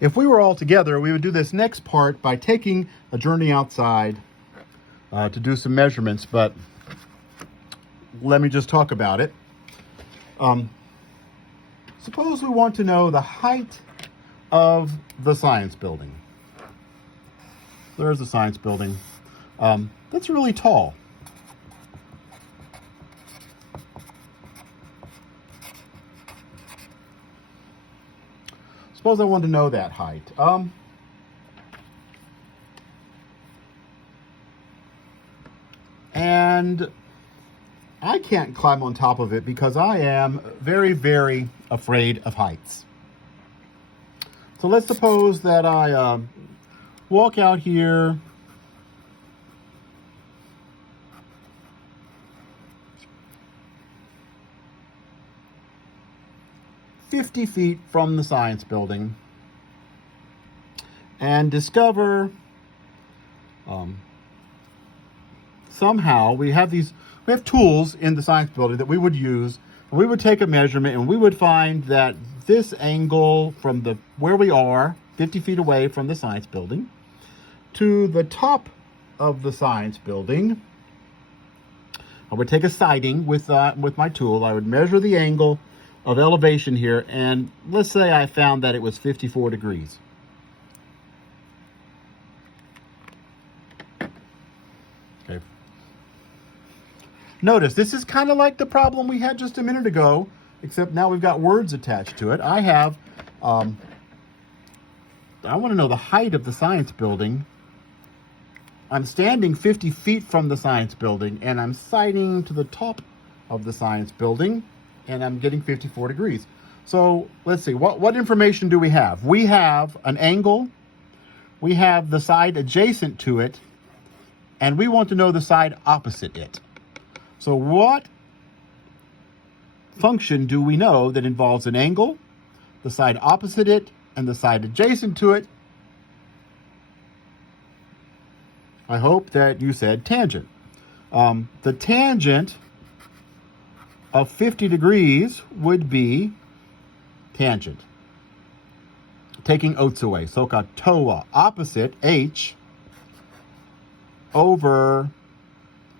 If we were all together, we would do this next part by taking a journey outside to do some measurements, but let me just talk about it. Suppose we want to know the height of the science building. There's the science building. That's really tall. Suppose I want to know that height. And I can't climb on top of it because I am very, very afraid of heights. So let's suppose that I walk out here, "50 feet from the science building," and discover somehow we have tools in the science building that we would use. We would take a measurement and we would find that this angle from where we are, 50 feet away from the science building, to the top of the science building, I would take a sighting with my tool. I would measure the angle of elevation here, and let's say I found that it was 54 degrees. Okay. Notice, this is kind of like the problem we had just a minute ago, except now we've got words attached to it. I want to know the height of the science building. I'm standing 50 feet from the science building, and I'm sighting to the top of the science building, and I'm getting 54 degrees. So let's see, what information do we have? We have an angle, we have the side adjacent to it, and we want to know the side opposite it. So what function do we know that involves an angle, the side opposite it, and the side adjacent to it? I hope that you said tangent. The tangent of 50 degrees would be tangent. Taking oats away, soka toa, opposite h over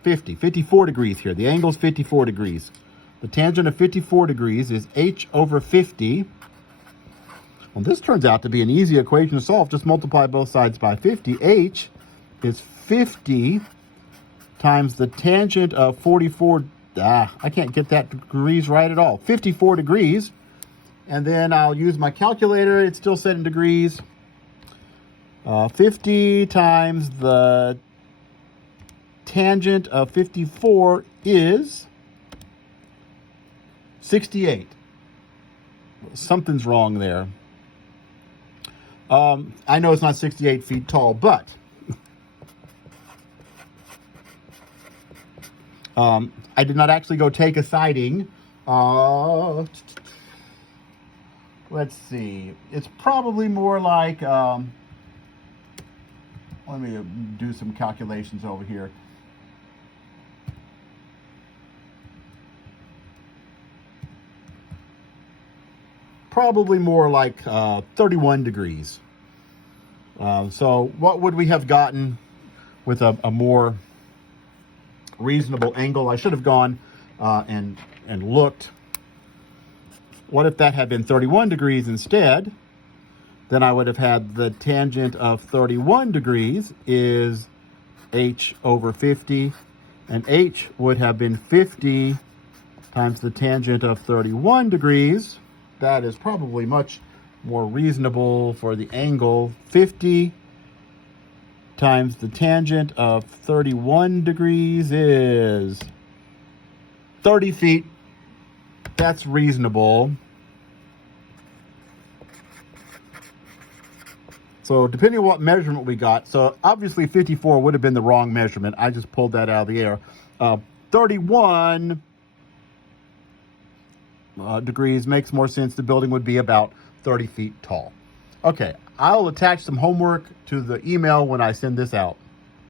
54 degrees here. The angle is 54 degrees. The tangent of 54 degrees is h over 50. Well, this turns out to be an easy equation to solve. Just multiply both sides by 50. H is 50 times the tangent of 44. I can't get that degrees right at all. 54 degrees. And then I'll use my calculator. It's still set in degrees. 50 times the tangent of 54 is 68. Something's wrong there. I know it's not 68 feet tall, but I did not actually go take a sighting. Let's see. It's probably more like, let me do some calculations over here. Probably more like 31 degrees. So what would we have gotten with a more reasonable angle? I should have gone and looked. What if that had been 31 degrees instead? Then I would have had the tangent of 31 degrees is h over 50, and h would have been 50 times the tangent of 31 degrees. That is probably much more reasonable for the angle. 50 times the tangent of 31 degrees is 30 feet. That's reasonable. So depending on what measurement we got, so obviously 54 would have been the wrong measurement. I just pulled that out of the air. 31 degrees makes more sense. The building would be about 30 feet tall. Okay, I'll attach some homework to the email when I send this out.